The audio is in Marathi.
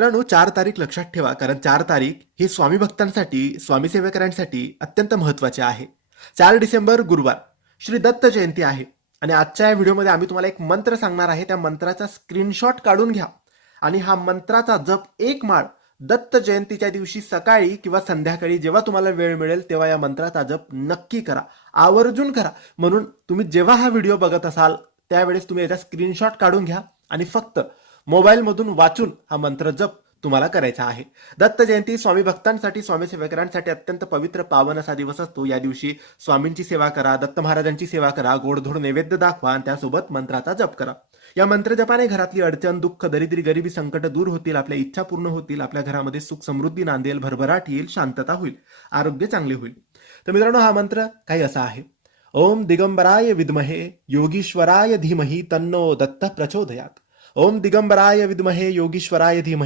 मित्रांनो चार तारीख लक्षात ठेवा कारण चार तारीख ही स्वामी भक्तांसाठी स्वामी सेवेकरांसाठी अत्यंत महत्वाची आहे. चार डिसेंबर गुरुवार श्री दत्त जयंती आहे. आणि आजच्या या व्हिडिओमध्ये आम्ही तुम्हाला एक मंत्र सांगणार आहे. त्या मंत्राचा स्क्रीनशॉट काढून घ्या. आणि हा मंत्राचा जप एक माळ दत्त जयंतीच्या दिवशी सकाळी किंवा संध्याकाळी जेव्हा तुम्हाला वेळ मिळेल तेव्हा या मंत्राचा जप नक्की करा. आवर्जून करा. म्हणून तुम्ही जेव्हा हा व्हिडिओ बघत असाल त्यावेळेस तुम्ही याचा स्क्रीनशॉट काढून घ्या. आणि फक्त मोबाईलमधून वाचून हा मंत्र जप तुम्हाला करायचा आहे. दत्त जयंती स्वामी भक्तांसाठी स्वामी सेवकरांसाठी अत्यंत पवित्र पावन असा दिवस असतो. या दिवशी स्वामींची सेवा करा दत्त महाराजांची सेवा करा गोडधोड नैवेद्य दाखवा आणि त्यासोबत मंत्राचा जप करा. या मंत्रजपाने घरातली अडचण दुःख दरिद्री गरिबी संकट दूर होतील आपल्या इच्छा पूर्ण होतील आपल्या घरामध्ये सुख समृद्धी नांदेल भरभराट येईल शांतता होईल आरोग्य चांगले होईल. तर मित्रांनो हा मंत्र काही असा आहे. ओम दिगंबराय विद्महे योगीश्वराय धीमही तन्नो दत्त प्रचोदयात. ओम दिगंबराय विद्महे योगीश्वराय धीमहि।